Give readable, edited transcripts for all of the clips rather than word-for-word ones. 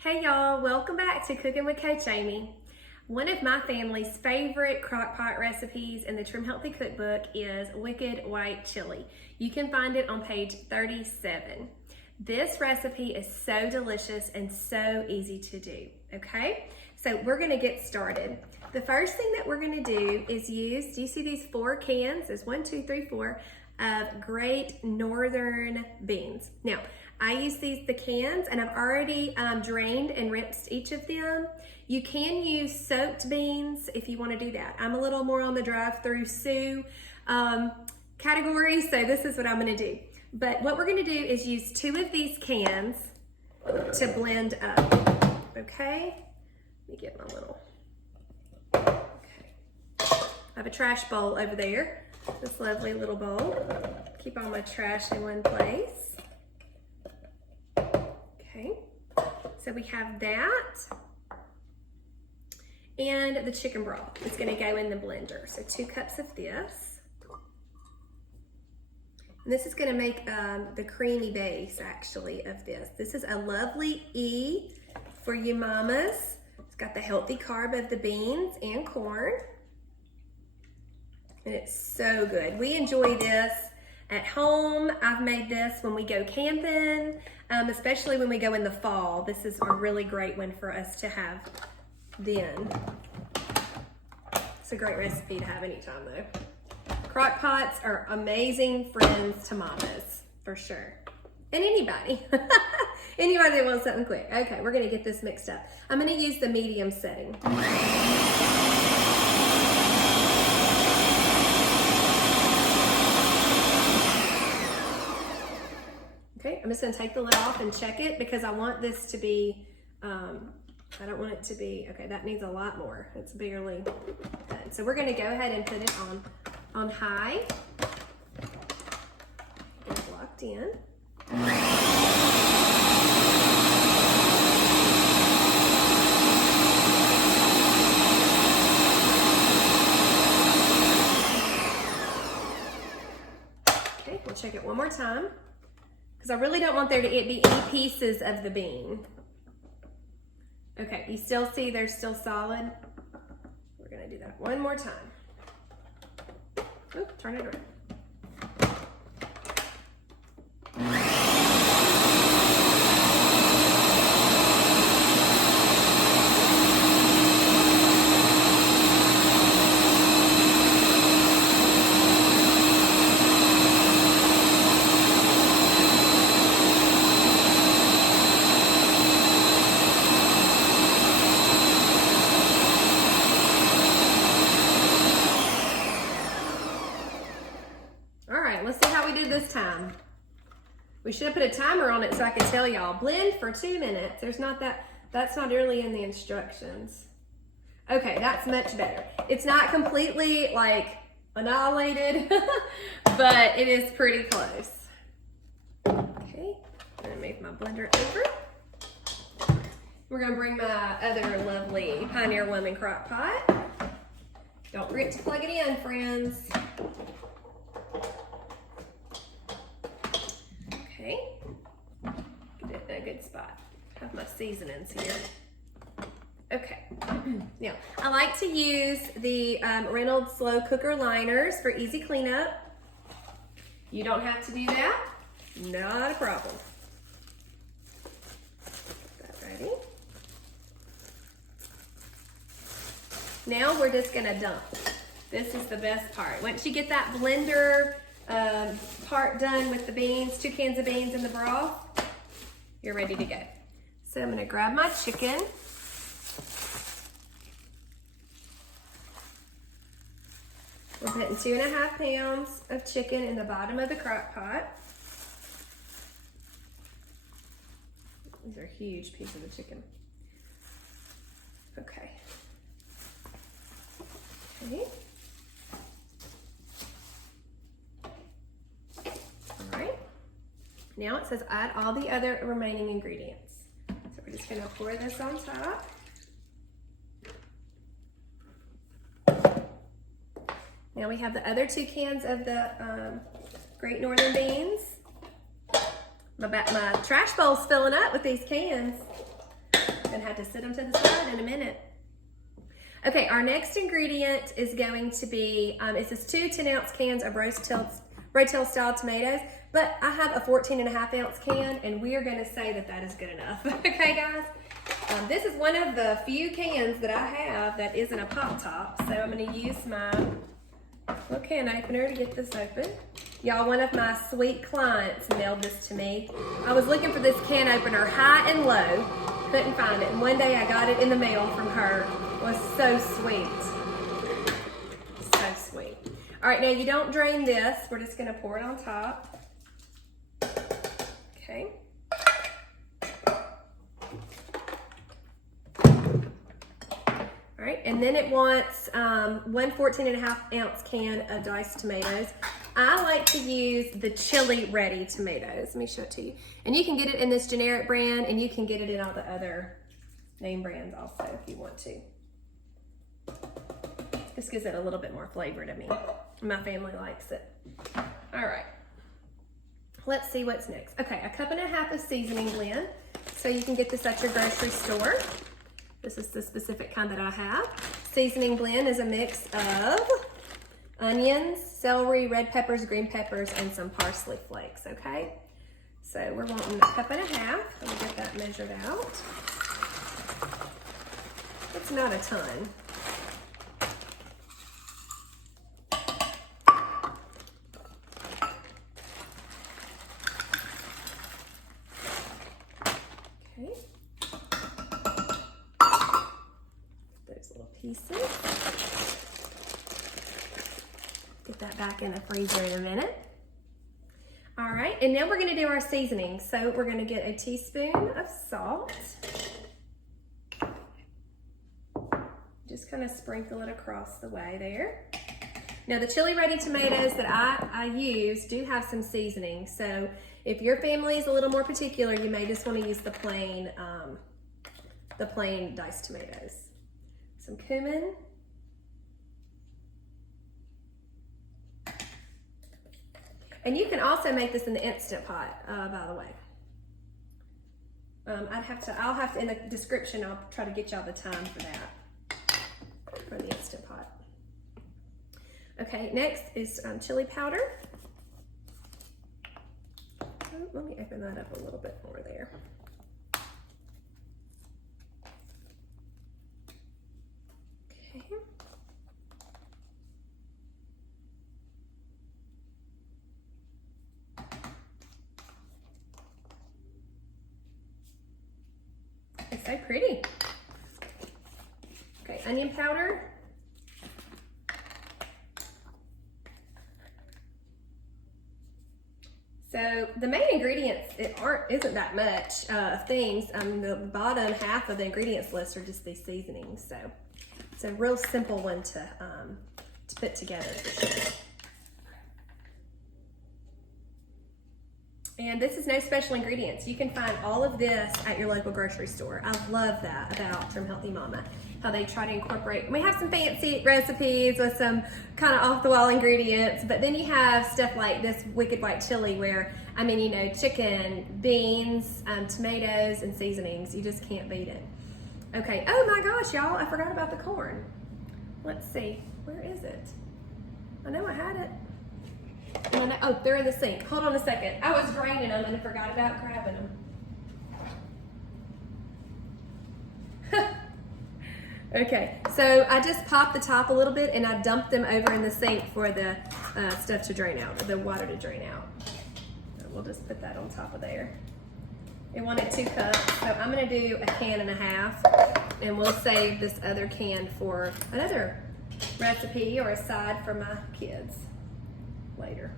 Hey y'all, welcome back to Cooking with Coach Amy. One of my family's favorite crockpot recipes in the Trim Healthy Cookbook is Wicked White Chili. You can find it on page 37. This recipe is so delicious and so easy to do, okay? So we're gonna get started. The first thing that we're gonna do is do you see these 4 cans? There's 1, 2, 3, 4 of Great Northern beans. Now, I use the cans, and I've already drained and rinsed each of them. You can use soaked beans if you want to do that. I'm a little more on the drive-through Sue category, so this is what I'm going to do. But what we're going to do is use 2 of these cans to blend up. Okay? Let me get my little. Okay. I have a trash bowl over there. This lovely little bowl. Keep all my trash in one place. Okay, so we have that and the chicken broth. It's going to go in the blender. So 2 cups of this. And this is going to make the creamy base actually of this. This is a lovely E for you mamas. It's got the healthy carb of the beans and corn. And it's so good. We enjoy this at home. I've made this when we go camping, especially when we go in the fall. This is a really great one for us to have then. It's a great recipe to have anytime though. Crock pots are amazing friends to mamas, for sure. And anybody. Anybody that wants something quick. Okay, we're gonna get this mixed up. I'm gonna use the medium setting. Okay, I'm just gonna take the lid off and check it because I want this to be, I don't want it to be, okay, that needs a lot more. It's barely done. So we're gonna go ahead and put it on high. Get it locked in. Okay, we'll check it one more time. Because I really don't want there to be any pieces of the bean. Okay, you still see they're still solid? We're gonna do that one more time. Oop, turn it around. Let's see how we did this time. We should have put a timer on it so I could tell y'all. Blend for 2 minutes. There's not that's not really in the instructions. Okay, that's much better. It's not completely like annihilated, but it is pretty close. Okay, I'm gonna move my blender over. We're gonna bring my other lovely Pioneer Woman crock pot. Don't forget to plug it in, friends. Okay, get it in a good spot. Have my seasonings here. Okay, now I like to use the Reynolds slow cooker liners for easy cleanup. You don't have to do that, not a problem. Got that ready. Now we're just gonna dump. This is the best part. Once you get that blender part done with the beans, 2 cans of beans in the broth, you're ready to go. So I'm gonna grab my chicken. We're putting 2.5 pounds of chicken in the bottom of the crock pot. These are huge pieces of chicken. Okay. Okay. Now it says add all the other remaining ingredients. So we're just gonna pour this on top. Now we have the other 2 cans of the Great Northern beans. My trash bowl's filling up with these cans. Gonna have to sit them to the side in a minute. Okay, our next ingredient is going to be, it says 2 10-ounce cans of Rotel style tomatoes, but I have a 14.5-ounce can, and we are gonna say that that is good enough. Okay, guys? This is one of the few cans that I have that isn't a pop top, so I'm gonna use my little can opener to get this open. Y'all, one of my sweet clients mailed this to me. I was looking for this can opener high and low, couldn't find it, and one day I got it in the mail from her. It was so sweet. So sweet. All right, now you don't drain this. We're just gonna pour it on top. Okay. All right, and then it wants one 14.5-ounce can of diced tomatoes. I like to use the Chili Ready tomatoes. Let me show it to you. And you can get it in this generic brand, and you can get it in all the other name brands also if you want to. This gives it a little bit more flavor to me. My family likes it. All right, let's see what's next. Okay, 1.5 cups of seasoning blend. So you can get this at your grocery store. This is the specific kind that I have. Seasoning blend is a mix of onions, celery, red peppers, green peppers, and some parsley flakes, okay? So we're wanting 1.5 cups. Let me get that measured out. It's not a ton. Okay. Those little pieces. Get that back in the freezer in a minute. All right, and now we're gonna do our seasoning. So we're gonna get a teaspoon of salt. Just kind of sprinkle it across the way there. Now the Chili Ready tomatoes that I use do have some seasoning. So if your family is a little more particular, you may just want to use the plain diced tomatoes. Some cumin. And you can also make this in the Instant Pot, by the way. I'll have to, in the description, I'll try to get y'all the time for that, for the Instant Pot. Okay, next is chili powder. Oh, let me open that up a little bit more there. Okay. It's so pretty. Okay, onion powder. So the main ingredients isn't that much things. The bottom half of the ingredients list are just these seasonings. So it's a real simple one to put together for sure. And this is no special ingredients. You can find all of this at your local grocery store. I love that about Trim Healthy Mama, how they try to incorporate. We have some fancy recipes with some kind of off-the-wall ingredients, but then you have stuff like this wicked white chili where, I mean, you know, chicken, beans, tomatoes, and seasonings. You just can't beat it. Okay, oh my gosh, y'all, I forgot about the corn. Let's see, where is it? I know I had it. Oh, they're in the sink. Hold on a second. I was draining them and I forgot about grabbing them. Okay, so I just popped the top a little bit and I dumped them over in the sink for the stuff to drain out, or the water to drain out. So we'll just put that on top of there. It wanted 2 cups, so I'm gonna do 1.5 cans, and we'll save this other can for another recipe or a side for my kids later.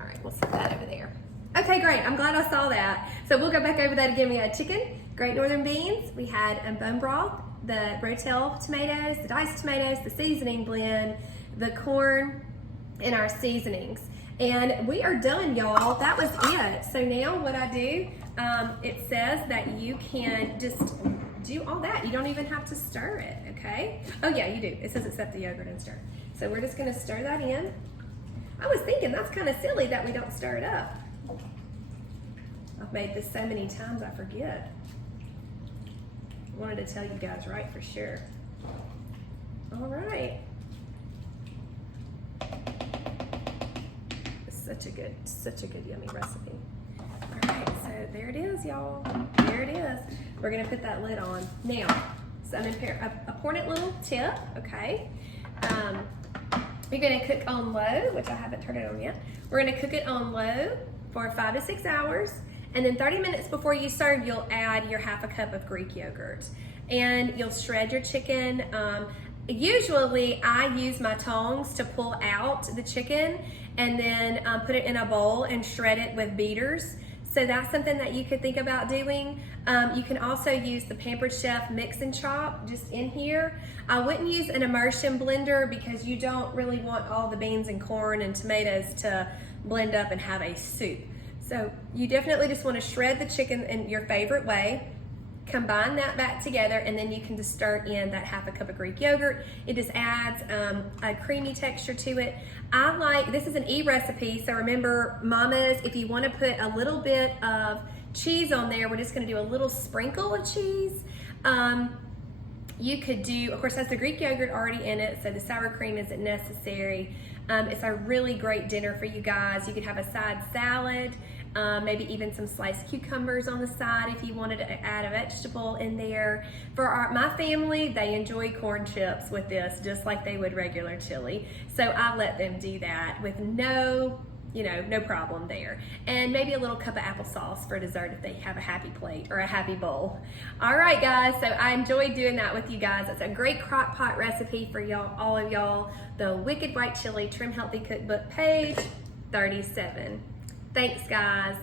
All right, we'll set that over there. Okay, great, I'm glad I saw that. So we'll go back over that again. We had chicken, Great Northern beans, we had bone broth, the Rotel tomatoes, the diced tomatoes, the seasoning blend, the corn, and our seasonings. And we are done, y'all. That was it. So now what I do, it says that you can just do all that. You don't even have to stir it, okay? Oh yeah, you do. It says accept the yogurt and stir. So we're just gonna stir that in. I was thinking that's kind of silly that we don't stir it up. I've made this so many times I forget. Wanted to tell you guys right for sure. All right. Such a good yummy recipe. All right, so there it is, y'all. There it is. We're gonna put that lid on. Now, so an important little tip, okay? You're gonna cook on low, which I haven't turned it on yet. We're gonna cook it on low for 5 to 6 hours, and then 30 minutes before you serve, you'll add your half a cup of Greek yogurt. And you'll shred your chicken. Usually I use my tongs to pull out the chicken and then put it in a bowl and shred it with beaters. So that's something that you could think about doing. You can also use the Pampered Chef mix and chop just in here. I wouldn't use an immersion blender because you don't really want all the beans and corn and tomatoes to blend up and have a soup. So you definitely just want to shred the chicken in your favorite way. Combine that back together, and then you can just stir in that half a cup of Greek yogurt. It just adds a creamy texture to it. This is an E recipe, so remember, mamas, if you want to put a little bit of cheese on there, we're just going to do a little sprinkle of cheese. You could do, of course, it has the Greek yogurt already in it, so the sour cream isn't necessary. It's a really great dinner for you guys. You could have a side salad. Maybe even some sliced cucumbers on the side if you wanted to add a vegetable in there. For my family, they enjoy corn chips with this just like they would regular chili. So I let them do that with no problem there. And maybe a little cup of applesauce for dessert if they have a happy plate or a happy bowl. All right, guys, so I enjoyed doing that with you guys. It's a great crock pot recipe for y'all, all of y'all. The Wicked White Chili Trim Healthy Cookbook, page 37. Thanks, guys.